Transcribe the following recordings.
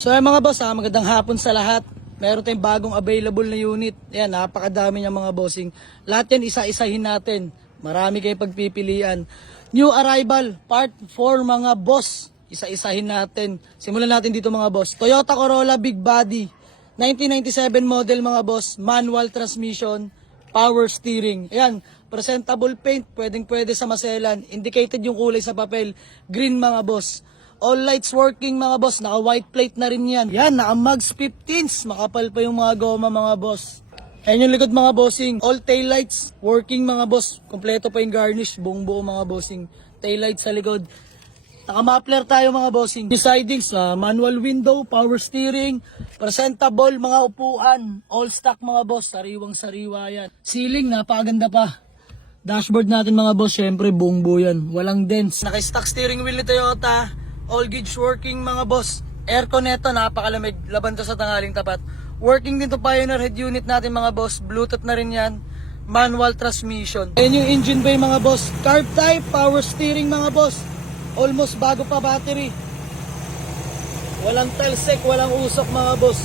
So mga boss, magandang hapon sa lahat. Meron tayong bagong available na unit. Ayan, napakadami niya mga bossing. Lahat yan isa-isahin natin. Marami kayong pagpipilian. New arrival, part 4 mga boss. Isa-isahin natin. Simulan natin dito mga boss. Toyota Corolla Big Body. 1997 model mga boss. Manual transmission. Power steering. Ayan, presentable paint. Pwedeng-pwede sa maselan. Indicated yung kulay sa papel. Green mga boss. All lights working mga boss, naka white plate na rin yan. Yan, naka Mags 15s, makapal pa yung mga goma mga boss. Ayan yung likod mga bossing, all tail lights working mga boss. Kompleto pa yung garnish, buong buo mga bossing. Tail lights sa likod. Naka muffler tayo mga bossing. Yung sidings, manual window, power steering, presentable mga upuan. All stock mga boss, sariwang sariwa yan. Ceiling, napakaganda pa. Dashboard natin mga boss, syempre buong buo yan. Walang dents. Naka-stock steering wheel ni Toyota. All gauge working mga boss. Aircon neto, napakalamig. Laban to sa tanghaling tapat. Working din to Pioneer head unit natin mga boss. Bluetooth na rin yan. Manual transmission. Ayan yung engine bay mga boss. Carb type, power steering mga boss. Almost bago pa battery. Walang talsek, walang usok mga boss.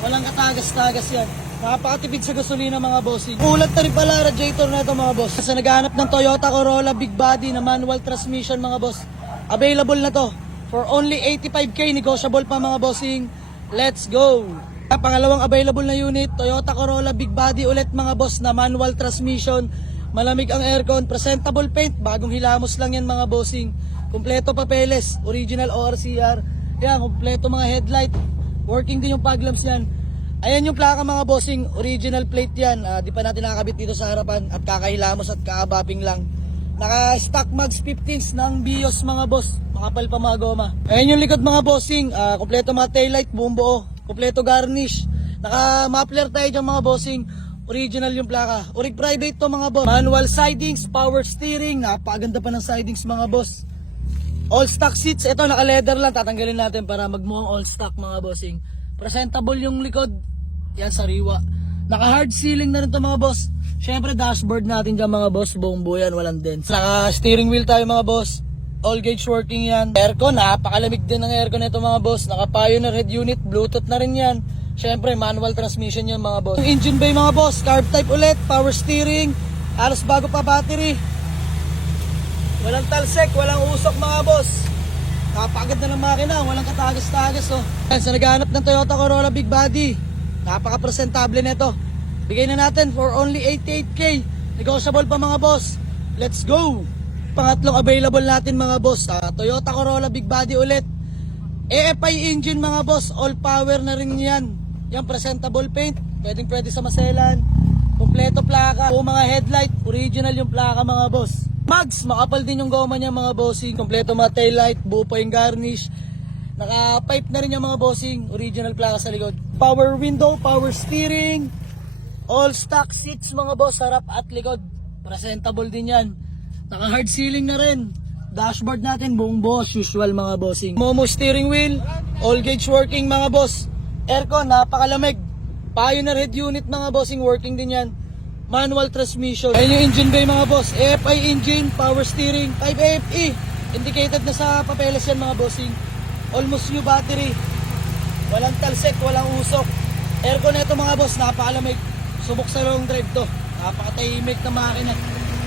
Walang katagas-tagas yan. Napakatipid sa gasolina mga bossing. Ulat na rin pala radiator na ito mga boss. Sa naghahanap ng Toyota Corolla Big Body na manual transmission mga boss. Available na to. For only 85k, negotiable pa mga bossing. Let's go! Pangalawang available na unit, Toyota Corolla Big Body ulit mga boss na manual transmission. Malamig ang aircon, presentable paint, bagong hilamos lang yan mga bossing. Kompleto papeles, original ORCR. Yan, kompleto mga headlight. Working din yung fog lamps yan. Ayan yung plaka mga bossing, original plate yan. Di pa natin nakakabit dito sa harapan at kakahilamos at kaabaping lang. Naka-stock Mags 15s ng BIOS mga boss. Makapal pa mga goma. Ayan yung likod mga bossing. Kompleto mga taillight, buong buo. Kompleto garnish. Naka-muffler tayo dyan mga bossing. Original yung plaka. Orig private to mga boss. Manual sidings, power steering. Napakaganda pa ng sidings mga boss. All stock seats. Ito naka-leather lang. Tatanggalin natin para magmukhang all stock mga bossing. Presentable yung likod. Yan sariwa. Naka-hard ceiling na rin to mga boss. Syempre dashboard natin dyan mga boss. Buong buo yan, walang dents. Naka-steering wheel tayo mga boss. All gauge working yan. Aircon, napakalamig din ng aircon nito mga boss. Naka-Pioneer head unit, Bluetooth na rin yan. Syempre, manual transmission yan mga boss. Yung engine bay mga boss, carb type ulit, power steering. Halos bago pa battery. Walang talsek, walang usok mga boss. Napakaganda ng makina, walang katagas-tagas oh. Sa naghahanap ng Toyota Corolla Big Body, napaka-presentable nito. Bigay na natin for only 88k. Negotiable pa mga boss. Let's go! Pangatlong available natin mga boss, Toyota Corolla Big Body ulit. AFI engine mga boss, all power na rin yan. Yan, presentable paint, pwede sa maselan. Kompleto plaka, o mga headlight, original yung plaka mga boss. Mags, makapal din yung goma niya mga bossing. Kompleto mga taillight, buo pa yung garnish. Naka-pipe na rin yung mga bossing, original plaka sa likod. Power window, power steering. All stock seats mga boss, harap at likod. Presentable din yan. Naka-hard ceiling na rin. Dashboard natin, buong boss, usual mga bossing. Momo steering wheel, all gauge working mga boss. Aircon, napakalamig. Pioneer head unit mga bossing, working din yan. Manual transmission. Ayun yung engine bay mga boss. AFI engine, power steering, 5 AFE. Indicated na sa papeles yan mga bossing. Almost new battery. Walang talsek, walang usok. Aircon nito mga boss, napakalamig. Subok sa long drive to. Napakatahimik na makina.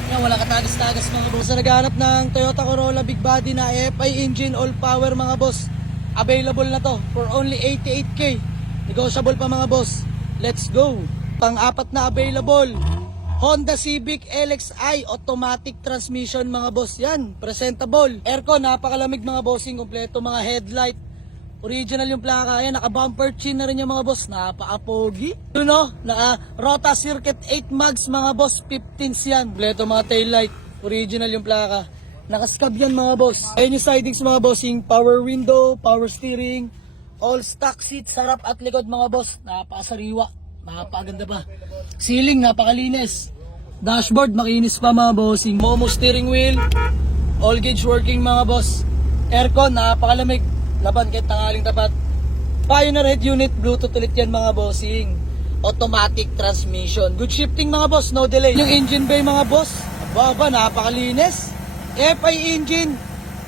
Yan, wala katagas-tagas mga boss. Sa naghahanap ng Toyota Corolla Big Body na AFI engine, all power mga boss. Available na to for only 88k. Negotiable pa mga boss. Let's go! Pang-apat na available, Honda Civic LXi automatic transmission mga boss. Yan, presentable. Aircon, napakalamig mga bossing. Kompleto mga headlight. Original yung plaka. Yan, naka-bumper chin na rin yung mga boss. Napaka-pogi. Yun o, naka-Rota Circuit 8 Mags mga boss. 15s yan. Kompleto mga taillight. Original yung plaka. Naka-scab yan mga boss. Ayun yung sidings mga bossing. Power window, power steering. All stock seats, harap at likod mga boss. Napakasariwa. Napakaganda pa. Ceiling, napakalinis. Dashboard, makinis pa mga bossing. Momo steering wheel. All gauge working mga boss. Aircon, napakalamig. Laban kahit tanghaling tapat. Pioneer head unit, Bluetooth ulit yan mga bossing. Automatic transmission. Good shifting mga boss, no delay. Yung engine bay mga boss, aba, napakalinis. FI engine,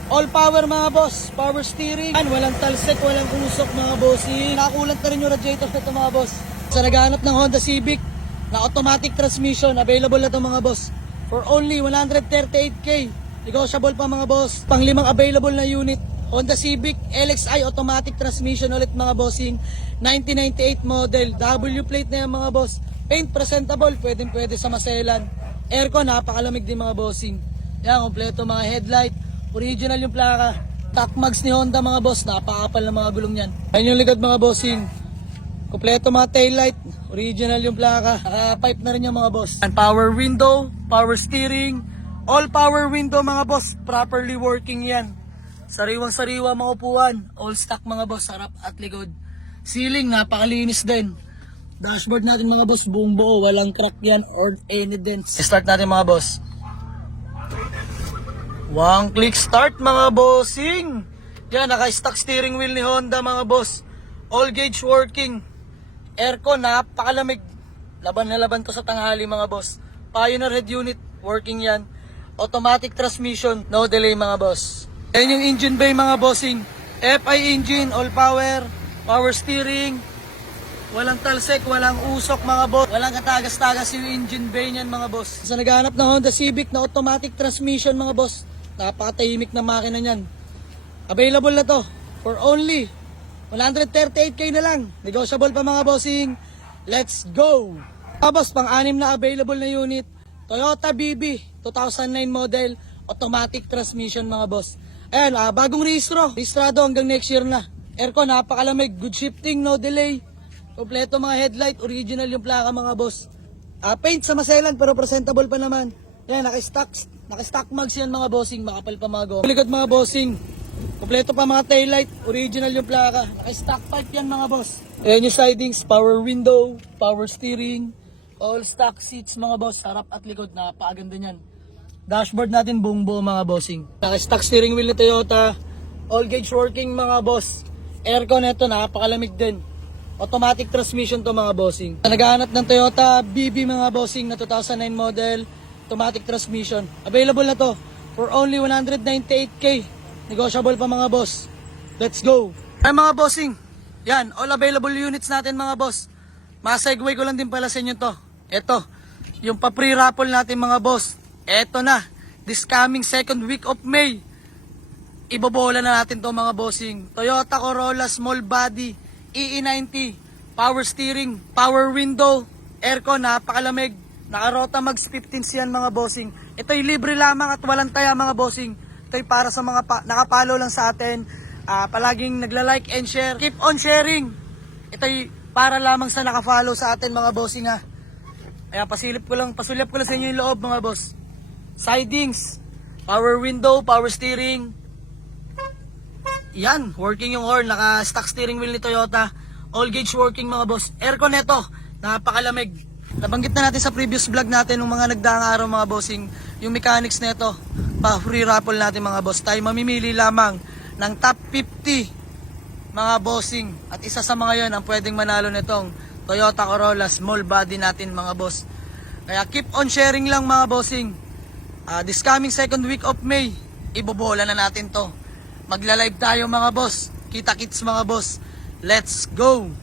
All power mga boss, power steering. Walang talsik, walang usok mga bossing. Nakakulant na rin yung radiator nito mga boss. Sa naghahanap ng Honda Civic na automatic transmission, available na ito mga boss. For only 138k. Negotiable pa mga boss. Panglimang available na unit. Honda Civic LXI automatic transmission ulit mga bossing. 1998 model. W plate na yan mga boss. Paint presentable, pwede sa maselan. Aircon, napakalamig din mga bossing. Yan, kompleto mga headlight. Original yung plaka. Tack mags ni Honda mga boss. Napakapal na mga gulong yan. Ayun yung likod mga bossing. Kompleto mga taillight. Original yung plaka. Naka-pipe na rin yung mga boss. And power window, power steering. All power window mga boss. Properly working yan. Sariwang-sariwa mga upuan. All stock mga boss. Harap at likod. Ceiling, napakalinis din. Dashboard natin mga boss. Buong buo. Walang crack yan or any dents. Start natin mga boss. One click start mga bossing. Yan, naka-stock steering wheel ni Honda mga boss. All gauge working. Aircon, napakalamig. Laban na laban to sa tanghali mga boss. Pioneer head unit, working yan. Automatic transmission, no delay mga boss. Yan yung engine bay mga bossing. FI engine, all power, power steering. Walang talsik, walang usok mga boss. Walang katagas-tagas yung engine bay niyan mga boss. Sa naghahanap ng Honda Civic na automatic transmission mga boss. Napakatahimik na makina niyan. Available na to for only 138k na lang. Negotiable pa mga bossing. Let's go! Tapos pang-anim na available na unit. Toyota BB 2009 model. Automatic transmission mga boss. Ayan, bagong rehistro. Rehistrado hanggang next year na. Aircon, napakalamig. Good shifting, no delay. Kompleto mga headlight. Original yung plaka mga boss. Paint sa maselan pero presentable pa naman. Ayan, naka-stock mags yan mga bossing. Makapal pa mga goma. Likod mga bossing. Kompleto pa mga taillight. Original yung plaka. Naka-stock pipe yan mga boss. Ayan yung sidings. Power window. Power steering. All stock seats mga boss. Harap at likod. Napakaganda nyan. Dashboard natin buong buo mga bossing. Naka-stock steering wheel ni Toyota. All gauge working mga boss. Aircon ito. Napakalamig din. Automatic transmission to mga bossing. Naghahanap ng Toyota BB mga bossing na 2009 model. Automatic transmission. Available na to for only 198k. Negotiable pa mga boss. Let's go. Ay mga bossing. Yan, all available units natin mga boss. Masegue ko lang din pala sa inyo to. Ito, yung pa-pre-raffle natin mga boss. Ito na. This coming second week of May. Ibobola na natin to mga bossing. Toyota Corolla small body EE90. Power steering, power window, aircon, napakalamig. Naka-Rota Mags 15 yan mga bossing. Ito'y libre lamang at walang taya mga bossing. Ito'y para sa mga nakapalo lang sa atin. Palaging nagla-like and share. Keep on sharing. Ito'y para lamang sa nakafollow sa atin mga bossing ha. Kaya pasulyap ko lang sa inyo yung loob mga boss. Sidings, power window, power steering. Yan, working yung horn. Naka-stock steering wheel ni Toyota. All gauge working mga boss. Aircon neto, napakalamig. Nabanggit na natin sa previous vlog natin ng mga nagdaang araw mga bossing, yung mechanics nito, pa-free raffle natin mga boss. Tayo mamimili lamang ng top 50 mga bossing. At isa sa mga yon ang pwedeng manalo nitong Toyota Corolla small body natin mga boss. Kaya keep on sharing lang mga bossing. This coming second week of May, ibobola na natin to. Magla-live tayo mga boss. Kita-kits mga boss. Let's go!